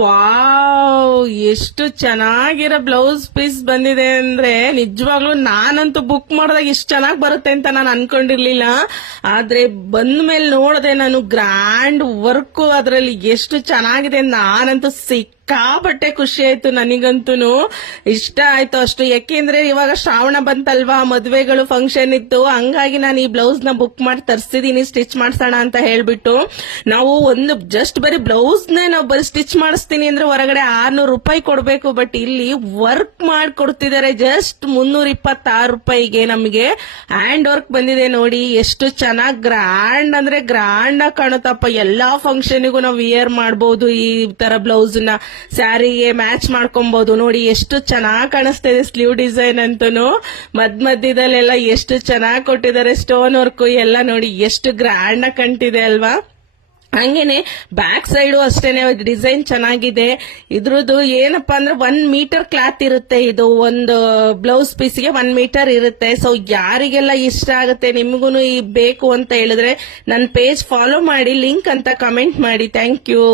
Wow, ಎಷ್ಟು ಚೆನ್ನಾಗಿರೋ blouse piece ಬಂದಿದೆ ಅಂದ್ರೆ ನಿಜವಾಗ್ಲೂ ನಾನಂತೂ ಬುಕ್ ಮಾಡಿದಾಗ ಇಷ್ಟು ಚೆನ್ನಾಗಿ ಬರುತ್ತೆ ಅಂತ ನಾನು ಅನ್ಕೊಂಡಿರ್ಲಿಲ್ಲ. ಆದ್ರೆ ಬಂದ ಮೇಲೆ ನೋಡದೆ ನಾನು, ಗ್ರ್ಯಾಂಡ್ ವರ್ಕ್ ಅದ್ರಲ್ಲಿ ಎಷ್ಟು ಚೆನ್ನಾಗಿದೆ. ನಾನಂತೂ ಸಿಕ್ಕಾಪಟ್ಟೆ ಖುಷಿ ಆಯ್ತು, ನನಗಂತೂ ಇಷ್ಟ ಆಯ್ತು ಅಷ್ಟು. ಯಾಕೆಂದ್ರೆ ಇವಾಗ ಶ್ರಾವಣ ಬಂತಲ್ವಾ, ಮದ್ವೆಗಳು ಫಂಕ್ಷನ್ ಇತ್ತು, ಹಂಗಾಗಿ ನಾನು ಈ ಬ್ಲೌಸ್ ನ ಬುಕ್ ಮಾಡಿ ತರಿಸಿದೀನಿ ಸ್ಟಿಚ್ ಮಾಡ್ಸೋಣ ಅಂತ ಹೇಳ್ಬಿಟ್ಟು. ನಾವು ಒಂದು ಜಸ್ಟ್ ಬರೀ ಬ್ಲೌಸ್ ನಾವು ಬರೀ ಸ್ಟಿಚ್ ಮಾಡಿಸ್ತೀನಿ ಅಂದ್ರೆ ಹೊರಗಡೆ 600 ರೂಪಾಯಿ ಕೊಡ್ಬೇಕು. ಬಟ್ ಇಲ್ಲಿ ವರ್ಕ್ ಮಾಡಿ ಕೊಡ್ತಿದ್ದಾರೆ ಜಸ್ಟ್ 326 ರೂಪಾಯಿಗೆ. ನಮಗೆ ಹ್ಯಾಂಡ್ ವರ್ಕ್ ಬಂದಿದೆ ನೋಡಿ, ಎಷ್ಟು ಚೆನ್ನಾಗಿ ಗ್ರ್ಯಾಂಡ್ ಅಂದ್ರೆ ಗ್ರ್ಯಾಂಡ್ ಆಗಿ ಕಾಣುತ್ತಪ್ಪ. ಎಲ್ಲಾ ಫಂಕ್ಷನ್ಗೂ ನಾವು ವಿಯರ್ ಮಾಡಬಹುದು ಈ ತರ ಬ್ಲೌಸ್ ನ, ಸ್ಯಾರಿಗೆ ಮ್ಯಾಚ್ ಮಾಡ್ಕೊಬಹುದು. ನೋಡಿ ಎಷ್ಟು ಚೆನ್ನಾಗಿ ಕಾಣಿಸ್ತಾ ಇದೆ ಸ್ಲೀವ್ ಡಿಸೈನ್ ಅಂತೂ. ಮಧ್ಯದಲ್ಲೆಲ್ಲ ಎಷ್ಟು ಚೆನ್ನಾಗಿ ಕೊಟ್ಟಿದ್ದಾರೆ ಸ್ಟೋನ್ ವರ್ಕ್ ಎಲ್ಲ. ನೋಡಿ ಎಷ್ಟು ಗ್ರ್ಯಾಂಡ್ ಆಗಿ ಕಾಣ್ತಿದೆ ಅಲ್ವಾ. ಹಂಗೇನೆ ಬ್ಯಾಕ್ ಸೈಡು ಅಷ್ಟೇನೆ ಡಿಸೈನ್ ಚೆನ್ನಾಗಿದೆ. ಇದ್ರದ್ದು ಏನಪ್ಪಾ ಅಂದ್ರೆ 1 ಮೀಟರ್ ಕ್ಲಾತ್ ಇರುತ್ತೆ. ಇದು ಒಂದು ಬ್ಲೌಸ್ ಪೀಸ್ಗೆ 1 ಮೀಟರ್ ಇರುತ್ತೆ. ಸೊ ಯಾರಿಗೆಲ್ಲ ಇಷ್ಟ ಆಗುತ್ತೆ, ನಿಮಗೂ ಬೇಕು ಅಂತ ಹೇಳಿದ್ರೆ ನನ್ನ ಪೇಜ್ ಫಾಲೋ ಮಾಡಿ, ಲಿಂಕ್ ಅಂತ ಕಮೆಂಟ್ ಮಾಡಿ. Thank you.